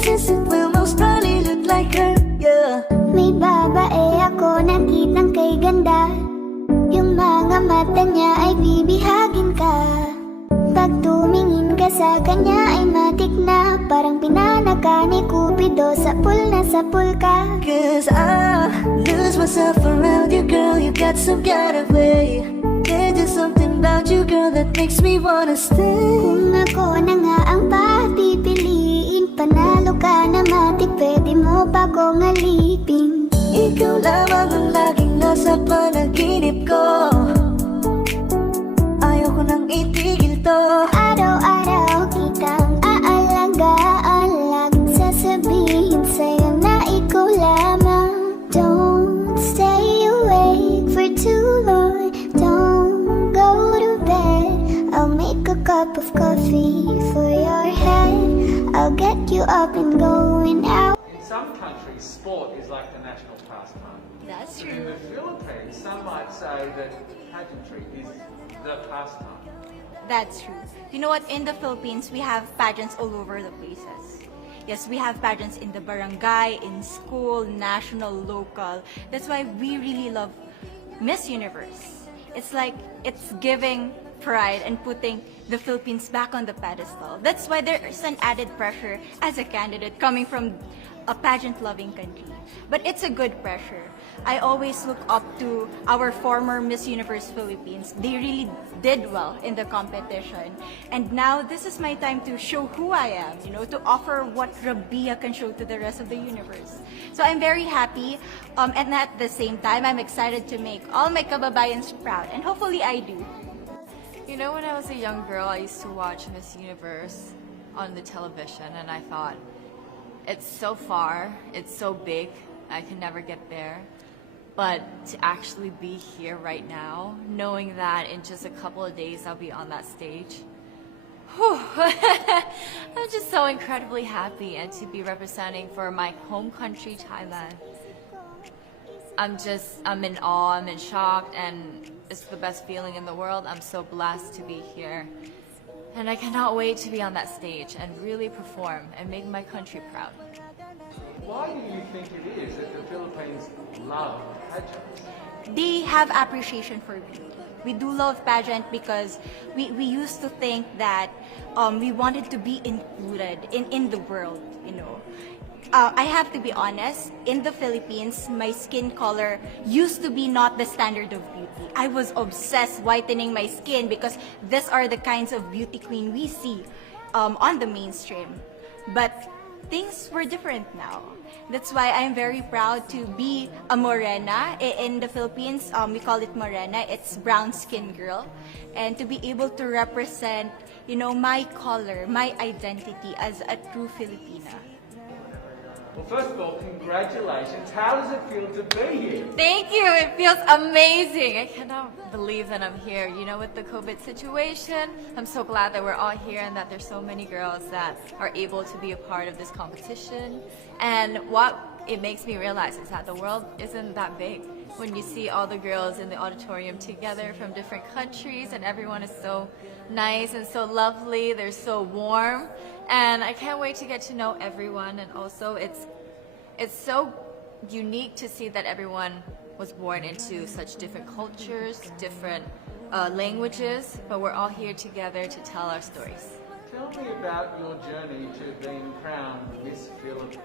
princess, it will most probably look like her, yeah. May babae ako nakitang kay ganda. Yung mga mata niya ay bibihagin ka. Pag tumingin ka sa kanya ay matik na. Parang pinanaka ni Cupido, sapul na sapul ka. Cause I lose myself around you, girl. You got some kind of way. There's just something about you, girl, that makes me wanna stay. Kung ako na nga ang papipiliin, panalo ka na matik, pwede mo pa kong alipin. Ikaw lamang ang laging nasa panaginip ko. Ayaw ko nang itigil to. Araw-araw kitang aalagaan, laging sasabihin sa'yo na ikaw lamang. Don't stay awake for too long, don't go to bed. I'll make a cup of coffee for your head. I'll get you up and going out. In some countries, sport is like the national pastime. That's In true. the Philippines, some might say that pageantry is the pastime. That's true. You know what? In the Philippines, we have pageants all over the places. Yes, we have pageants in the barangay, in school, national, local. That's why we really love Miss Universe. It's like it's giving pride and putting the Philippines back on the pedestal. That's why there is an added pressure as a candidate coming from a pageant-loving country. But it's a good pressure. I always look up to our former Miss Universe Philippines. They really did well in the competition. And now this is my time to show who I am, to offer what Rabiya can show to the rest of the universe. So I'm very happy, and at the same time, I'm excited to make all my kababayans proud, and hopefully I do. You know, when I was a young girl, I used to watch Miss Universe on the television, and I thought, it's so far, it's so big, I can never get there. But to actually be here right now, knowing that in just a couple of days I'll be on that stage, whew, I'm just so incredibly happy, and to be representing for my home country, Thailand. I'm in awe, I'm in shock, and it's the best feeling in the world. I'm so blessed to be here. And I cannot wait to be on that stage and really perform and make my country proud. Why do you think it is that the Philippines love pageants? They have appreciation for beauty. We do love pageant because we used to think that we wanted to be included in the world, I have to be honest, in the Philippines, my skin color used to be not the standard of beauty. I was obsessed whitening my skin because these are the kinds of beauty queen we see on the mainstream. But things were different now. That's why I'm very proud to be a morena. In the Philippines, we call it morena. It's brown skin girl. And to be able to represent, my color, my identity as a true Filipina. Well, first of all, congratulations. How does it feel to be here? Thank you, it feels amazing. I cannot believe that I'm here. With the COVID situation, I'm so glad that we're all here and that there's so many girls that are able to be a part of this competition. And what it makes me realize is that the world isn't that big. When you see all the girls in the auditorium together from different countries, and everyone is so nice and so lovely, they're so warm, and I can't wait to get to know everyone. And also it's so unique to see that everyone was born into such different cultures, different languages, but we're all here together to tell our stories. Tell me about your journey to being crowned Miss Philippines.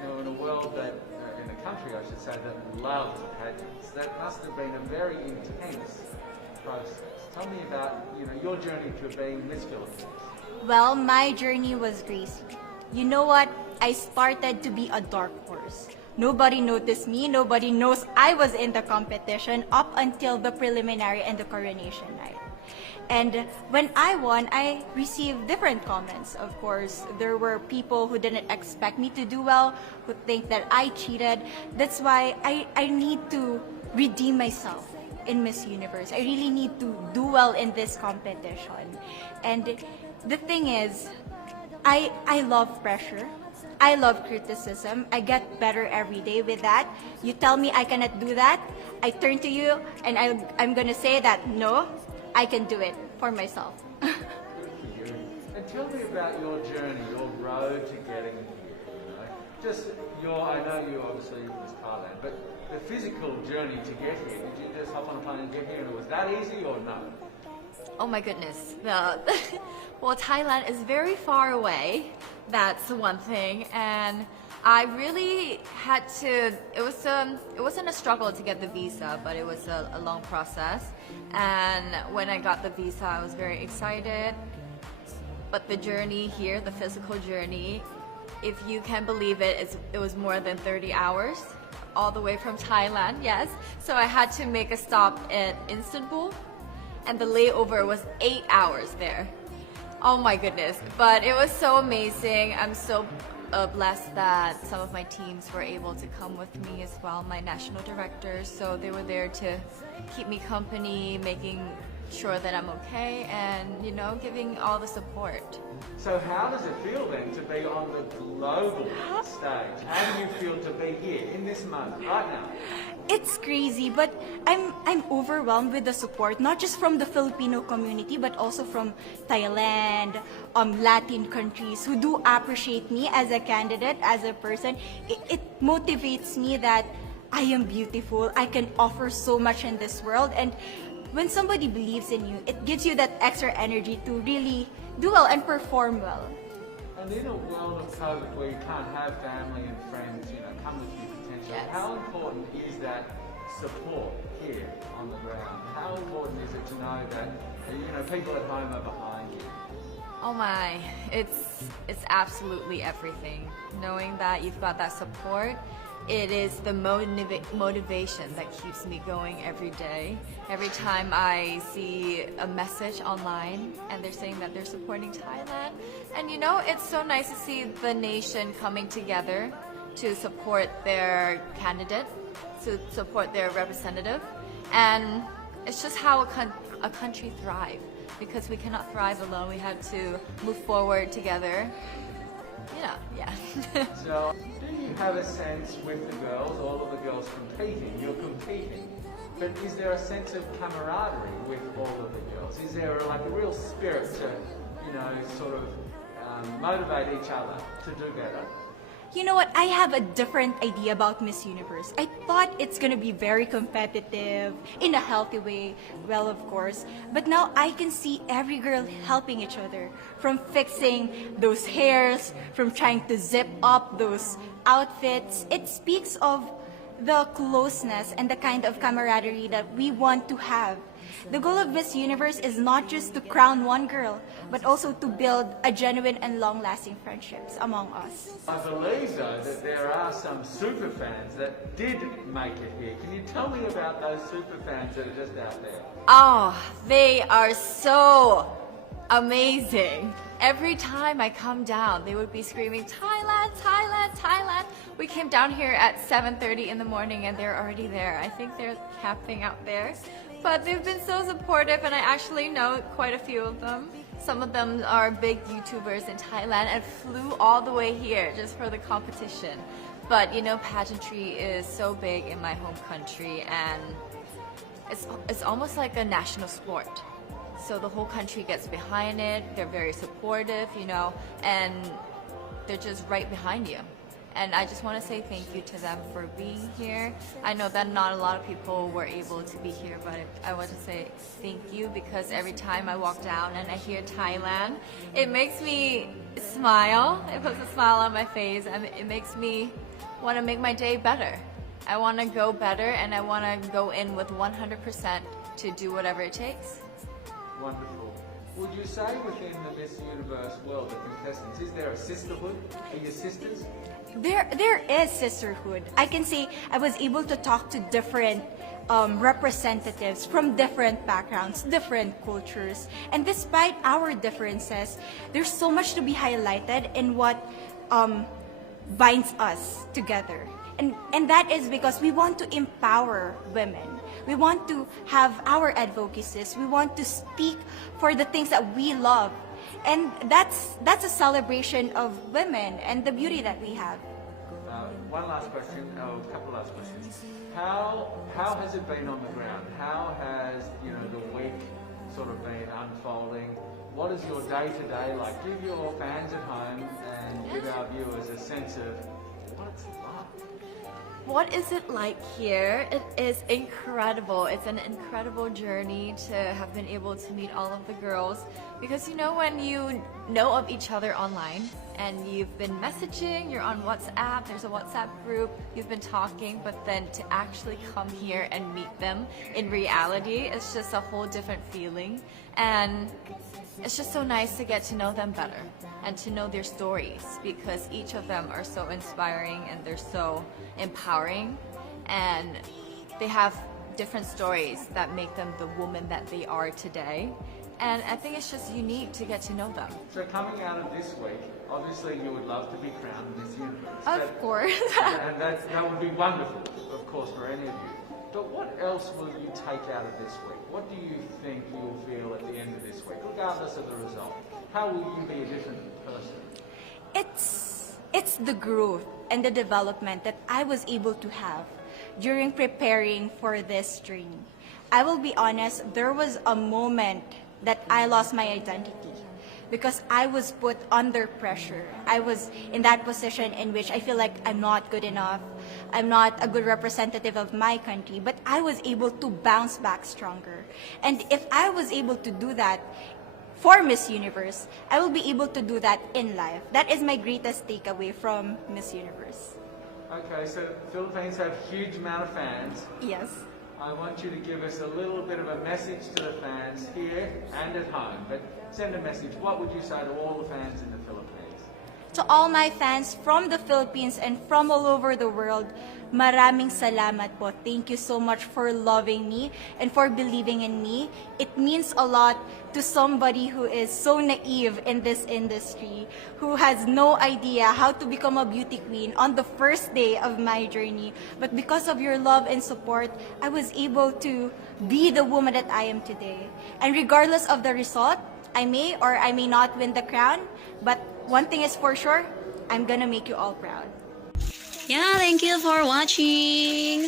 In a world that, in a country I should say, that loves pageants, that must have been a very intense process. Tell me about, your journey to being Miss Philippines. Well, my journey was crazy. You know what? I started to be a dark horse. Nobody noticed me. Nobody knows I was in the competition up until the preliminary and the coronation night. And when I won, I received different comments. Of course, there were people who didn't expect me to do well, who think that I cheated. That's why I need to redeem myself in Miss Universe. I really need to do well in this competition. And the thing is, I love pressure. I love criticism. I get better every day with that. You tell me I cannot do that, I turn to you and I'm gonna say that no, I can do it for myself. Good for you. And tell me about your journey, your road to getting here? You know? Just I know you obviously it was Thailand, but the physical journey to get here, did you just hop on a plane and get here and it was that easy or no? Oh my goodness. Well, Thailand is very far away. That's one thing. And I really had to, it wasn't a struggle to get the visa, but it was a long process. And when I got the visa, I was very excited. But the journey here, the physical journey, if you can believe it, it was more than 30 hours all the way from Thailand, yes. So I had to make a stop in Istanbul, and the layover was 8 hours there. Oh my goodness, but it was so amazing. I'm so blessed that some of my teams were able to come with me as well, my national directors. So they were there to keep me company, making sure that I'm okay, and you know, giving all the support. So how does it feel then to be on the global stage? How do you feel to be here in this moment, right now? It's crazy, but I'm overwhelmed with the support, not just from the Filipino community, but also from Thailand, Latin countries who do appreciate me as a candidate, as a person. It motivates me that I am beautiful, I can offer so much in this world, and when somebody believes in you, it gives you that extra energy to really do well and perform well. And in a world of COVID where you can't have family and friends, you know, come with you potentially, Yes. how important is that support here on the ground? How important is it to know that, you know, people at home are behind you? Oh my, it's absolutely everything. Knowing that you've got that support, it is the motivation that keeps me going every day. Every time I see a message online and they're saying that they're supporting Thailand. And you know, it's so nice to see the nation coming together to support their candidate, to support their representative. And it's just how a country thrives. Because we cannot thrive alone, we have to move forward together. Yeah. So, do you have a sense with the girls, all of the girls competing, you're competing, but is there a sense of camaraderie with all of the girls? Is there like a real spirit to, you know, sort of motivate each other to do better? You know what? I have a different idea about Miss Universe. I thought it's gonna be very competitive, in a healthy way, well, of course. But now I can see every girl helping each other. From fixing those hairs, from trying to zip up those outfits. It speaks of the closeness and the kind of camaraderie that we want to have. The goal of Miss Universe is not just to crown one girl, but also to build a genuine and long-lasting friendships among us. I believe, though, that there are some super fans that did make it here. Can you tell me about those super fans that are just out there? Oh, they are so amazing. Every time I come down, they would be screaming, Thailand, Thailand, Thailand. We came down here at 7:30 in the morning and they're already there. I think they're camping out there. But they've been so supportive, and I actually know quite a few of them. Some of them are big YouTubers in Thailand and flew all the way here just for the competition. But you know, pageantry is so big in my home country, and it's almost like a national sport. So the whole country gets behind it. They're very supportive, you know, and they're just right behind you. And I just want to say thank you to them for being here. I know that not a lot of people were able to be here, but I want to say thank you, because every time I walk down and I hear Thailand, it makes me smile. It puts a smile on my face, and it makes me want to make my day better. I want to go better, and I want to go in with 100% to do whatever it takes. Wonderful. Would you say within the Miss Universe world, the contestants, is there a sisterhood? Are you sisters? There is sisterhood. I can say I was able to talk to different representatives from different backgrounds, different cultures. And despite our differences, there's so much to be highlighted in what binds us together. And that is because we want to empower women. We want to have our advocacies. We want to speak for the things that we love. And that's a celebration of women and the beauty that we have. One last question, a couple last questions. How has it been on the ground? How has, you know, the week sort of been unfolding? What is your day-to-day like? Give your fans at home and our viewers a sense of what it's like. What is it like here? It is incredible. It's an incredible journey to have been able to meet all of the girls, because you know, when you know of each other online and you've been messaging, you're on WhatsApp, there's a WhatsApp group, you've been talking, but then to actually come here and meet them in reality, it's just a whole different feeling. And it's just so nice to get to know them better and to know their stories, because each of them are so inspiring and they're so empowering, and they have different stories that make them the woman that they are today. And I think it's just unique to get to know them. So coming out of this week, obviously you would love to be crowned Miss Universe. Of course. And that would be wonderful, of course, for any of you. But what else will you take out of this week? What do you think you'll feel at the end of this week, regardless of the result? How will you be a different person? It's the growth and the development that I was able to have during preparing for this journey. I will be honest, there was a moment that I lost my identity because I was put under pressure. I was in that position in which I feel like I'm not good enough. I'm not a good representative of my country, but I was able to bounce back stronger. And if I was able to do that for Miss Universe, I will be able to do that in life. That is my greatest takeaway from Miss Universe. Okay, so Philippines have huge amount of fans. Yes. I want you to give us a little bit of a message to the fans here and at home. But send a message. What would you say to all the fans in the Philippines? To all my fans from the Philippines and from all over the world, maraming salamat po. Thank you so much for loving me and for believing in me. It means a lot to somebody who is so naive in this industry, who has no idea how to become a beauty queen on the first day of my journey. But because of your love and support, I was able to be the woman that I am today. And regardless of the result, I may or I may not win the crown, but one thing is for sure, I'm gonna make you all proud. Yeah, thank you for watching.